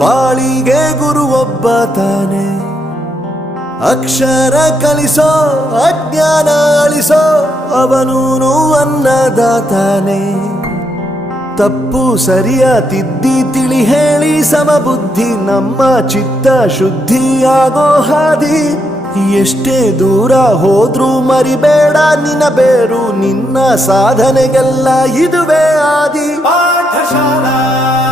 ಬಾಳಿಗೆ ಗುರು ಒಬ್ಬ ತಾನೆ. ಅಕ್ಷರ ಕಲಿಸೋ ಅಜ್ಞಾನ ಅಳಿಸೋ ಅವನೂನು ಅನ್ನದಾತಾನೆ. ತಪ್ಪು ಸರಿಯ ತಿದ್ದಿ ತಿಳಿ ಹೇಳಿ ಸಮಬುದ್ಧಿ ನಮ್ಮ ಚಿತ್ತ ಶುದ್ಧಿಯಾಗೋ ಹಾದಿ. ಎಷ್ಟೇ ದೂರ ಹೋದ್ರೂ ಮರಿಬೇಡ ನಿನ್ನ ಬೇರು, ನಿನ್ನ ಸಾಧನೆಗೆಲ್ಲ ಇದುವೇ ಆದಿ. ಪಾಠಶಾಲಾ